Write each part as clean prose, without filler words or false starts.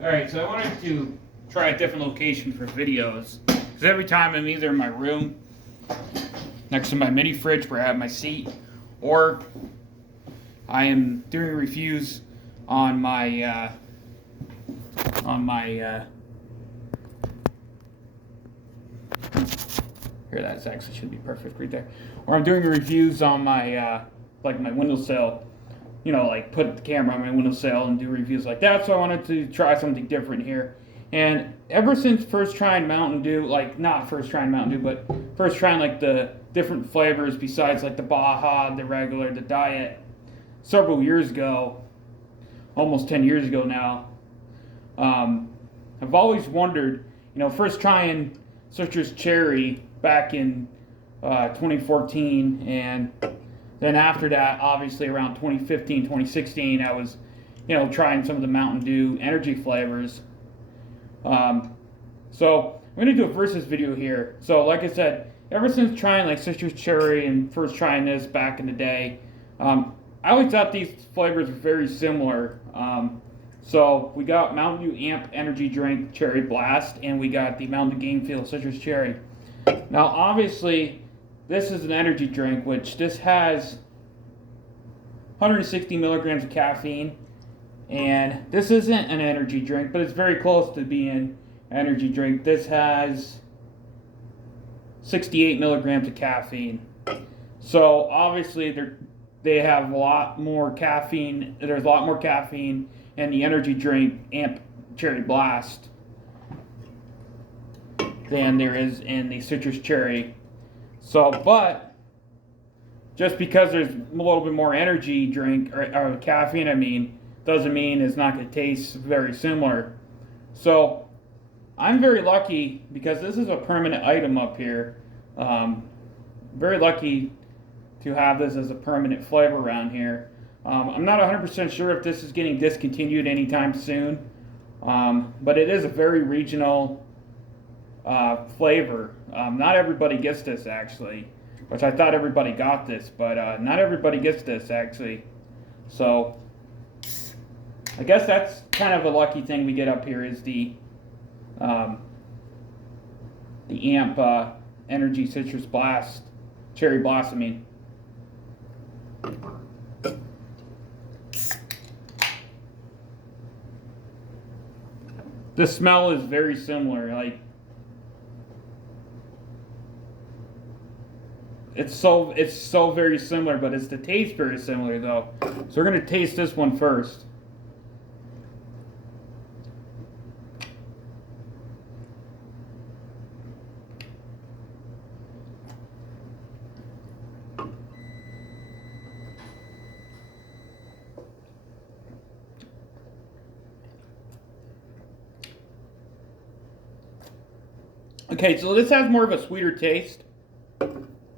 Alright, so I wanted to try a different location for videos. Because every time I'm either in my room, next to my mini fridge where I have my seat, or I am doing reviews on my, here, that's actually should be perfect right there. Or I'm doing reviews on my, like my windowsill. You know, like put the camera on my windowsill and do reviews like that. So I wanted to try something different here. And ever since first trying Mountain Dew, like not first trying Mountain Dew, but first trying like the different flavors besides like the Baja, the regular, the diet, several years ago, almost 10 years ago now, I've always wondered, you know, first trying citrus cherry back in 2014, and then after that, obviously around 2015, 2016, I was, you know, trying some of the Mountain Dew energy flavors. So I'm going to do a versus video here. So like I said, ever since trying like citrus cherry and first trying this back in the day, I always thought these flavors were very similar. So we got Mountain Dew Amp Energy Drink Cherry Blast, and we got the Mountain Dew Game Feel Citrus Cherry. Now obviously, this is an energy drink, which this has 160 milligrams of caffeine, and this isn't an energy drink, but it's very close to being an energy drink. This has 68 milligrams of caffeine. So obviously they have a lot more caffeine. There's a lot more caffeine in the energy drink Amp Cherry Blast than there is in the citrus cherry. So, but just because there's a little bit more energy drink or caffeine, I mean, doesn't mean it's not going to taste very similar. So, I'm very lucky because this is a permanent item up here. Very lucky to have this as a permanent flavor around here. I'm not 100% sure if this is getting discontinued anytime soon, but it is a very regional flavor. Not everybody gets this actually, which I thought everybody got this, but not everybody gets this actually. So I guess that's kind of a lucky thing we get up here is the Amp Energy Citrus Blast, Cherry Blast. I mean, the smell is very similar. Like, it's so very similar, but it's the taste very similar though. So we're gonna taste this one first. Okay, so this has more of a sweeter taste.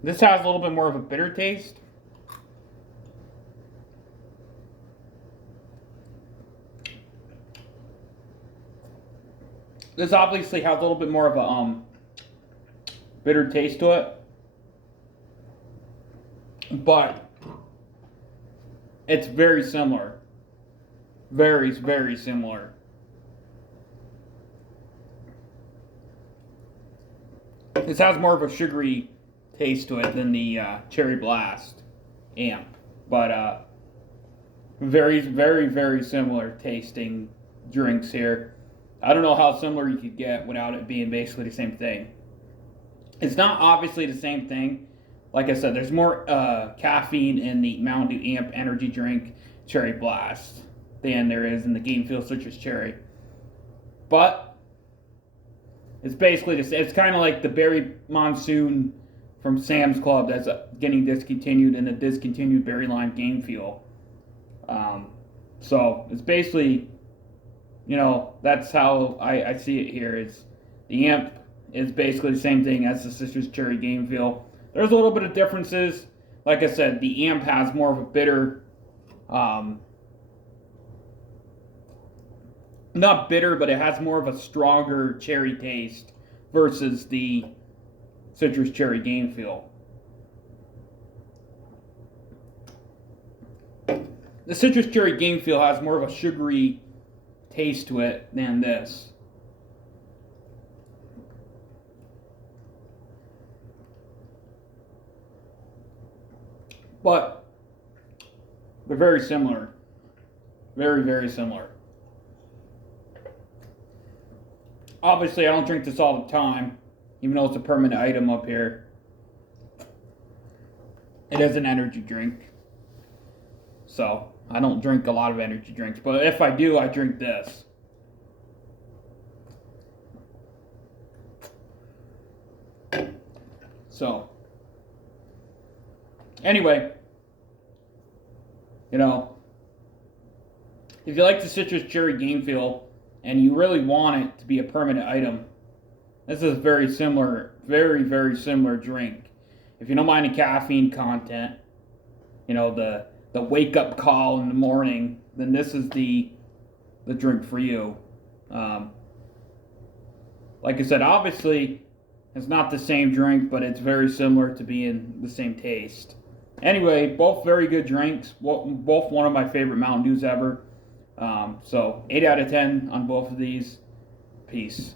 This has a little bit more of a bitter taste. This obviously has a little bit more of a bitter taste to it. But it's very similar. Very, very similar. This has more of a sugary taste to it than the Cherry Blast Amp, but very, very, very similar tasting drinks here. I don't know how similar you could get without it being basically the same thing. It's not obviously the same thing. Like I said, there's more caffeine in the Mountain Dew Amp Energy Drink Cherry Blast than there is in the Game Feel Citrus Cherry. But it's basically just, it's kind of like the Berry Monsoon from Sam's Club that's getting discontinued and the discontinued Berry Lime Game Fuel. So it's basically, you know, that's how I see it here. Is the Amp is basically the same thing as the Citrus Cherry Game Fuel. There's a little bit of differences. Like I said, the Amp has more of a bitter, not bitter, but it has more of a stronger cherry taste versus the Citrus Cherry Game Feel. The Citrus Cherry Game Feel has more of a sugary taste to it than this. But they're very similar. Very, very similar. Obviously, I don't drink this all the time, even though it's a permanent item up here. It is an energy drink. So, I don't drink a lot of energy drinks. But if I do, I drink this. So, anyway, you know, if you like the citrus cherry game feel and you really want it to be a permanent item, this is very similar, very, very similar drink. If you don't mind the caffeine content, you know, the wake up call in the morning, then this is the drink for you. Like I said, obviously it's not the same drink, but it's very similar to being the same taste. Anyway, both very good drinks. Both one of my favorite Mountain Dews ever. So 8 out of 10 on both of these. Peace.